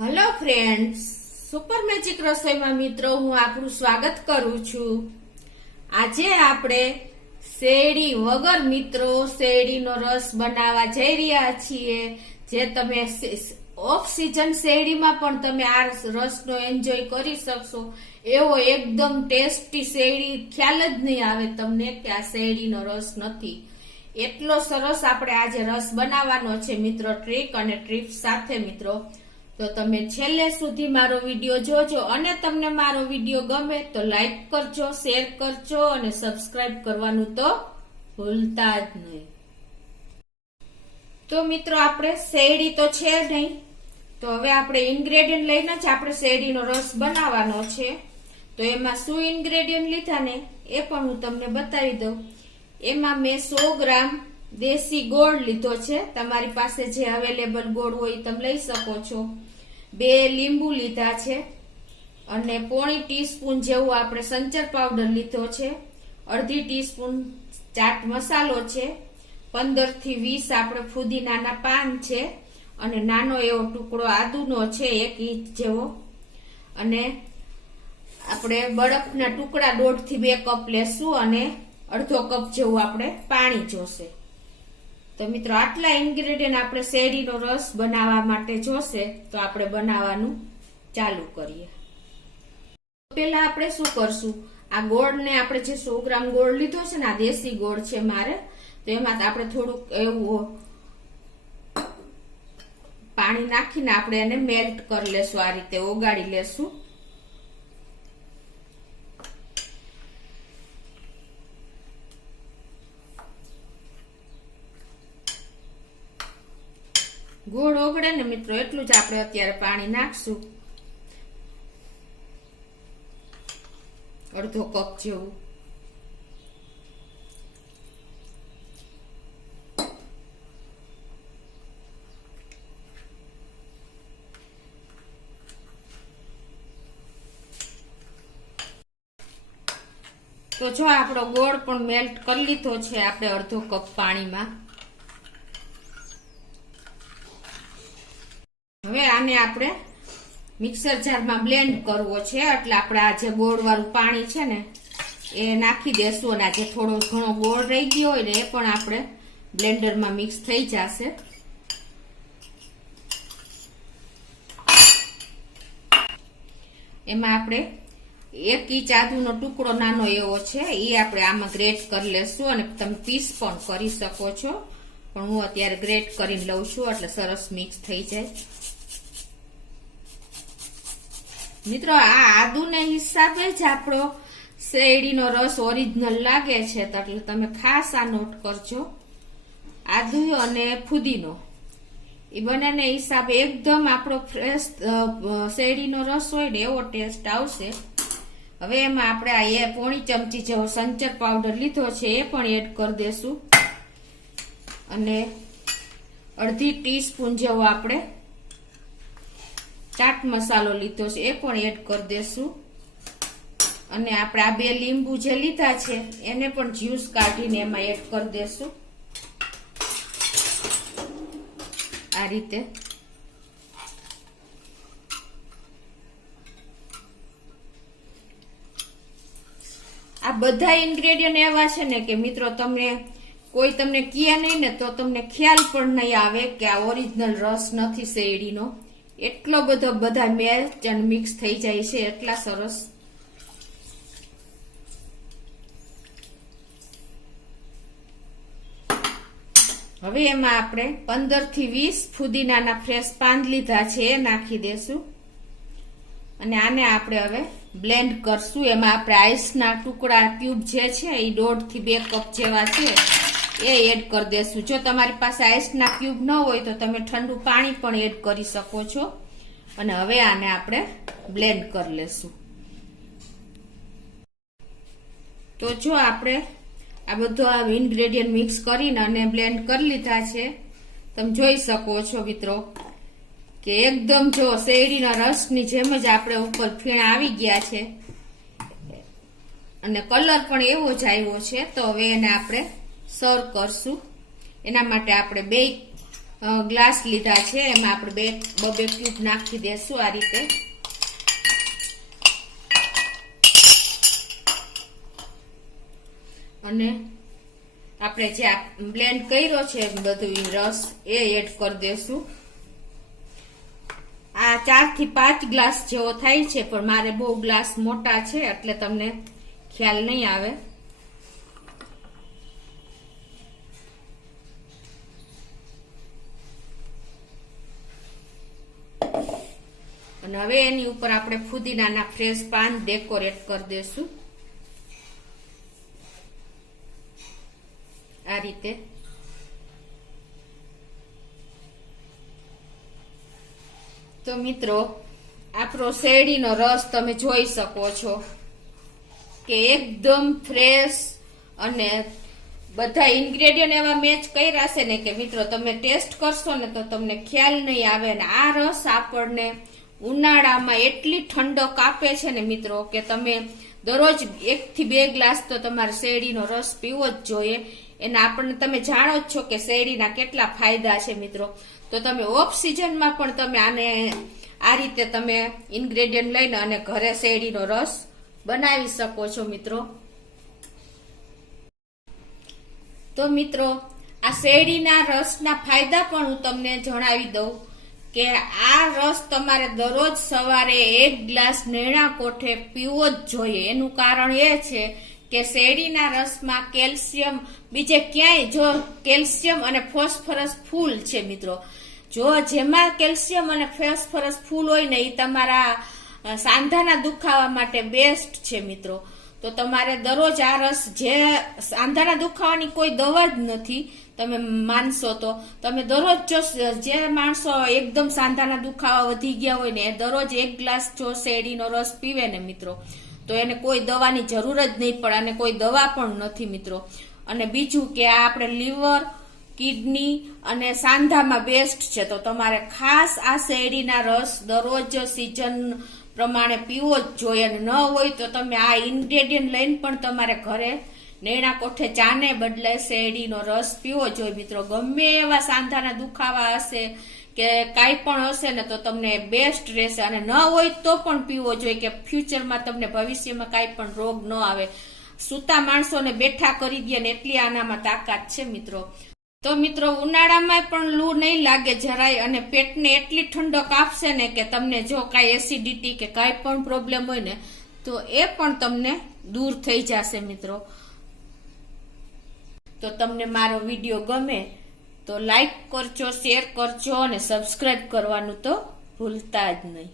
Hello friends, super magic રસોઈમાં મિત્રો હું આપનું સ્વાગત કરું છું। આજે આપણે શેરડી વગર મિત્રો શેરડીનો રસ બનાવવા જઈ રહ્યા છીએ। જે તમે ઓફ સીઝન શેરડીમાં પણ તમે આ રસનો એન્જોય કરી શકશો। એવો એકદમ ટેસ્ટી શેરડી ખ્યાલ જ નહીં આવે તમને કે આ શેરડીનો રસ નથી। એટલો સરસ આપણે આજે રસ બનાવવાનો છે મિત્રો, ટ્રીક અને ટિપ્સ સાથે મિત્રો। તો તમે છેલ્લે સુધી મારો વિડીયો જોજો અને તમને મારો વિડીયો ગમે તો લાઈક કરજો, શેર કરજો અને સબસ્ક્રાઇબ કરવાનું તો ભૂલતા જ નહીં। તો મિત્રો આપણે શેરડી તો છે નહીં, તો હવે આપણે ઇન્ગ્રેડિયન્ટ લઈને જ આપણે શેરડીનો રસ બનાવવાનો છે। તો એમાં શું ઇન્ગ્રેડિયન્ટ લીધા ને એ પણ હું તમને બતાવી દઉં। એમાં મેં 100 ગ્રામ દેશી ગોળ લીધો છે। તમારી પાસે જે અવેલેબલ ગોળ હોય તમે લઈ શકો છો। 2 લીંબુ લીધા છે અને પોણી ટીસ્પૂન જેવું આપણે સંચર પાવડર લીધો છે। અડધી ટીસ્પૂન ચાટ મસાલો છે। 15 થી 20 આપણે ફુદીનાના પાન છે અને નાનો એવો ટુકડો આદુનો છે 1 ઇંચ જેવો। અને આપણે બરફના ટુકડા 1.5 થી 2 કપ લેશું અને અડધો કપ જેવું આપણે પાણી જોશે। તો મિત્રો આટલા ઇન્ગ્રેડિયન્ટ આપણે શેરડીનો રસ બનાવવા માટે જોશે। તો આપણે બનાવવાનું ચાલુ કરીએ। પહેલા આપણે શું કરશું, આ ગોળને આપણે જે 100 ગ્રામ ગોળ લીધો છે ને, આ દેશી ગોળ છે મારે, તો એમાં આપણે થોડુંક એવું પાણી નાખીને આપણે એને મેલ્ટ કરી લેશું, આ રીતે ઓગાળી લેશું। ગોળ ઓગળે ને મિત્રો એટલું જ આપણે અત્યારે પાણી નાખશું, અડધો કપ જેવું। તો જો આપણો ગોળ પણ મેલ્ટ કરી લીધો છે આપણે અડધો કપ પાણીમાં। હવે આને આપણે મિક્સર જારમાં બ્લેન્ડ કરવો છે, એટલે આપણે આ જે ગોળ વાળું પાણી છે ને એ નાખી દેશું અને આ જે થોડો ઘણો ગોળ રહી ગયો હોય ને એ પણ આપણે બ્લેન્ડરમાં મિક્સ થઈ જશે। એમાં આપણે 1 ઇંચ આદુનો ટુકડો નાનો એવો છે એ આપણે આમાં ગ્રેટ કરી લેશું અને તમે પીસ પણ કરી શકો છો, પણ હું અત્યારે ગ્રેટ કરીને લઉં છું એટલે સરસ મિક્સ થઈ જાય। મિત્રો આ આદુને હિસાબે જ આપણો શેરડીનો રસ ઓરિજિનલ લાગે છે, એટલે તમે ખાસ આ નોટ કરજો। આદુ અને ફુદીનો એ બંનેને હિસાબે એકદમ આપણો ફ્રેશ શેરડીનો રસ હોય ને એવો ટેસ્ટ આવશે। હવે એમાં આપણે આ પોણી ચમચી જેવો સંચર પાવડર લીધો છે એ પણ એડ કરી દેશું અને અડધી ટીસ્પૂન જેવો આપણે ચાટ મસાલો લીધો છે એ પણ એડ કરી દેશું। અને આપણે આ 2 લીંબુ જે લીધા છે એને પણ જ્યુસ કાઢીને એમાં એડ કરી દેશું આ રીતે। આ બધા ઇન્ગ્રેડિયન્ટ એવા છે ને કે મિત્રો કોઈ તમને કહે નહીં ને તો તમને ખ્યાલ પણ નહીં આવે કે આ ઓરિજિનલ રસ નથી શેરડીનો। એટલો બધો બધા મેચ અને મિક્સ થઈ જાય છે, એટલા સરસ। હવે એમાં આપણે 15 થી 20 ફુદીનાના ફ્રેશ પાન લીધા છે એ નાખી દેશું અને આને આપણે હવે બ્લેન્ડ કરશું। એમાં આપણે આઈસના ટુકડા ક્યુબ જે છે એ 1.5 થી 2 કપ જેવા છે એ એડ કરી દેશું। જો તમારી પાસે આઈસના ક્યુબ ન હોય તો તમે ઠંડુ પાણી પણ એડ કરી શકો છો અને હવે આને આપણે બ્લેન્ડ કરી લેશું। તો જો આપણે આ બધું આ ઇન્ગ્રેડિયન્ટ મિક્સ કરીને અને બ્લેન્ડ કરી લીધા છે, તમે જોઈ શકો છો મિત્રો કે એકદમ જો શેરડીના રસની જેમ જ આપણે ઉપર ફીણ આવી ગયા છે અને કલર પણ એવો જ આવ્યો છે। તો હવે એને આપણે સર્વ કરશું। એના માટે આપણે 2 ગ્લાસ લીધા છે, એમાં આપણે બે ક્યુબ નાખી દેશું આ રીતે. અને આપણે જે બ્લેન્ડ કર્યો છે બધું રસ એ એડ કરી દેશું. આ 4 થી 5 ગ્લાસ જેવો થાય છે, પણ મારે બહુ ગ્લાસ મોટા છે એટલે તમને ખ્યાલ નહીં આવે. અને હવે એની ઉપર આપણે ફુદીનાના ફ્રેશ પાન ડેકોરેટ કરી દેશું આ રીતે. તો મિત્રો, આપણો શેરડીનો રસ તમે જોઈ શકો છો કે એકદમ ફ્રેશ અને બધા ઇન્ગ્રેડિયન્ટ એવા મેચ કર્યા છે ને કે મિત્રો તમે ટેસ્ટ કરશો ને તો તમને ખ્યાલ નહીં આવે. ને આ રસ આપણને ઉનાળામાં એટલી ઠંડક આપે છે ને મિત્રો કે તમે દરરોજ 1 થી 2 ગ્લાસ તો તમારે શેરડીનો રસ પીવો જ જોઈએ. એના આપણને તમે જાણો જ છો કે શેરડીના કેટલા ફાયદા છે મિત્રો. તો તમે ઓફ સિઝનમાં પણ તમે આને આ રીતે તમે ઇન્ગ્રેડિયન્ટ લઈને અને ઘરે શેરડીનો રસ બનાવી શકો છો મિત્રો. તો મિત્રો, આ શેરડીના રસના ફાયદા પણ હું તમને જણાવી દઉં કે આ રસ તમારે દરરોજ સવારે 1 ગ્લાસ નેણા કોઠે પીવો જ જોઈએ. એનું કારણ એ છે કે શેરડીના રસમાં કેલ્શિયમ બીજે ક્યાંય જો કેલ્શિયમ અને ફોસ્ફરસ ફૂલ છે મિત્રો. જો જેમાં કેલ્શિયમ અને ફોસ્ફરસ ફૂલ હોય ને એ તમારા સાંધાના દુખાવા માટે બેસ્ટ છે મિત્રો. તો તમારે દરરોજ આ રસ, જે સાંધાના દુખાવાની કોઈ દવા જ નથી તમે માનશો તો તમે દરરોજ જો જે માણસો એકદમ સાંધાના દુખાવા વધી ગયા હોય ને એ દરરોજ 1 ગ્લાસ જો શેરડીનો રસ પીવે ને મિત્રો તો એને કોઈ દવાની જરૂર જ નહીં પડે અને કોઈ દવા પણ નથી મિત્રો. અને બીજું કે આ આપણે લીવર, કિડની અને સાંધામાં બેસ્ટ છે. તો તમારે ખાસ આ શેરડીના રસ દરરોજ સિઝન પ્રમાણે પીવો જ જોઈએ. અને ન હોય તો તમે આ ઇન્ગ્રેડિયન્ટ લઈને પણ તમારે ઘરે નેણા કોઠે ચાને બદલે શેરડીનો રસ પીવો જોઈએ મિત્રો. ગમે એવા સાંધાના દુખાવા હશે કે કાંઈ પણ હશે ને તો તમને બેસ્ટ રહેશે. અને ન હોય તો પણ પીવો જોઈએ કે ફ્યુચરમાં તમને ભવિષ્યમાં કાંઈ પણ રોગ ન આવે. સૂતા માણસોને બેઠા કરી દે ને એટલી આનામાં તાકાત છે મિત્રો. તો મિત્રો, ઉનાળામાં પણ લૂ નહીં લાગે જરાય અને પેટને એટલી ઠંડક આપશે ને કે તમને જો કાંઈ એસિડિટી કે કાંઈ પણ પ્રોબ્લેમ હોય ને તો એ પણ તમને દૂર થઈ જશે મિત્રો. તો તમને મારો વિડીયો ગમે તો લાઈક કરજો, શેર કરજો અને સબસ્ક્રાઇબ કરવાનું તો ભૂલતા જ નહીં.